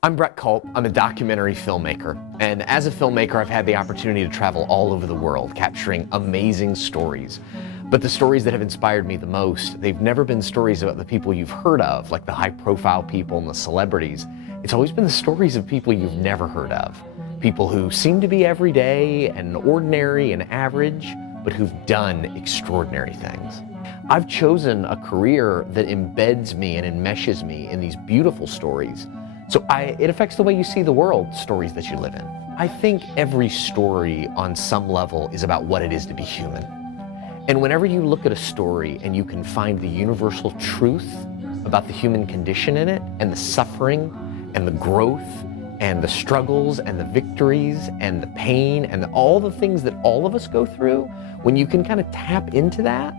I'm Brett Culp. I'm a documentary filmmaker. And as a filmmaker, I've had the opportunity to travel all over the world, capturing amazing stories. But the stories that have inspired me the most, they've never been stories about the people you've heard of, like the high-profile people and the celebrities. It's always been the stories of people you've never heard of. People who seem to be everyday and ordinary and average, but who've done extraordinary things. I've chosen a career that embeds me and enmeshes me in these beautiful stories. So it affects the way you see the world, stories that you live in. I think every story on some level is about what it is to be human. And whenever you look at a story and you can find the universal truth about the human condition in it, and the suffering, and the growth, and the struggles, and the victories, and the pain, and all the things that all of us go through, when you can kind of tap into that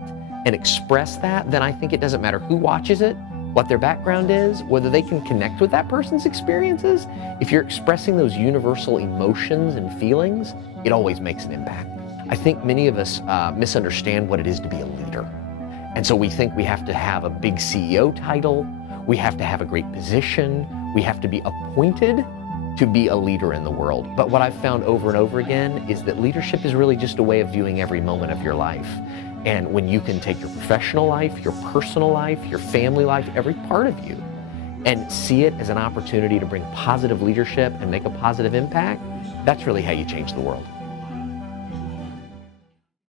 and express that, then I think it doesn't matter who watches it, what their background is, whether they can connect with that person's experiences. If you're expressing those universal emotions and feelings, it always makes an impact. I think many of us misunderstand what it is to be a leader. And so we think we have to have a big CEO title, we have to have a great position, we have to be appointed to be a leader in the world. But what I've found over and over again is that leadership is really just a way of viewing every moment of your life. And when you can take your professional life, your personal life, your family life, every part of you, and see it as an opportunity to bring positive leadership and make a positive impact, that's really how you change the world.